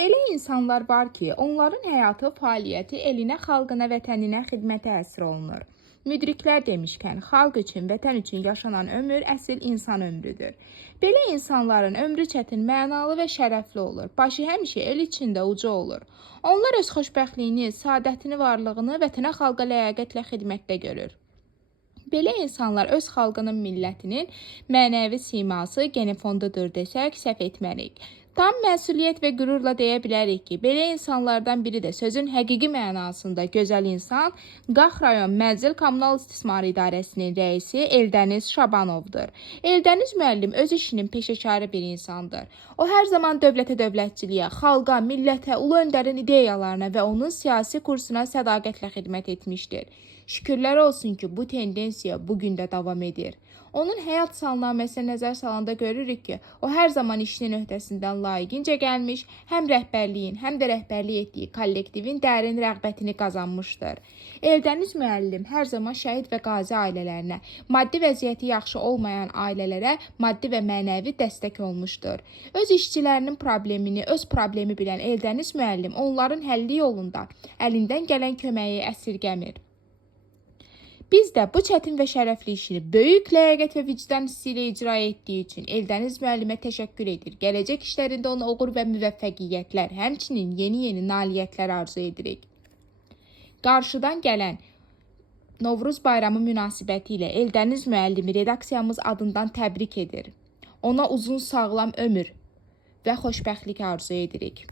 Elə insanlar var ki, onların həyatı, fəaliyyəti elinə, xalqına, vətəninə xidmətə həsr olunur. Müdriklər demişkən, xalq üçün, vətən üçün yaşanan ömür əsl insan ömrüdür. Belə insanların ömrü çətin, mənalı və şərəfli olur. Başı həmişə el içində uca olur. Onlar öz xoşbəxtliyini, saadətini, varlığını vətənə, xalqa ləyaqətlə xidmətdə görür. Belə insanlar öz xalqının, millətinin mənəvi siması, genofondudur desək, səhv etmərik. Tam məsuliyyət və qürurla deyə bilərik ki, belə insanlardan biri də sözün həqiqi mənasında gözəl insan, Qax rayon Mənzil Kommunal İstismar İdarəsinin rəisi Eldəniz Şabanovdur. Eldəniz müəllim öz işinin peşəkarı bir insandır. O hər zaman dövlətə, dövlətçiliyə, xalqa, millətə, ulu öndərin ideyalarına və onun siyasi kursuna sədaqətlə xidmət etmişdir. Şükürlər olsun ki, bu tendensiya bugün də davam edir. Onun həyat salnaməsinə nəzər salanda görürük ki, o hər zaman işinin öhdəsindən layiqincə gəlmiş, həm rəhbərliyin, həm də rəhbərlik etdiyi kollektivin dərin rəğbətini qazanmışdır. Eldəniz müəllim hər zaman şəhid və qazi ailələrinə, maddi vəziyyəti yaxşı olmayan ailələrə maddi və mənəvi dəstək olmuşdur. Öz işçilərinin problemini, öz problemi bilən Eldəniz müəllim onların həlli yolunda əlindən gələn köməyi əsirgəmir. Biz də bu çətin və şərəfli işini böyük ləyaqət və vicdan hissi ilə icra etdiyi üçün Eldəniz müəllimə təşəkkür edir. Gələcək işlərində ona uğur və müvəffəqiyyətlər, həmçinin yeni nailiyyətlər arzu edirik. Qarşıdan gələn Novruz bayramı münasibəti ilə Eldəniz müəllimi redaksiyamız adından təbrik edir. Ona uzun sağlam ömür və xoşbəxtlik arzu edirik.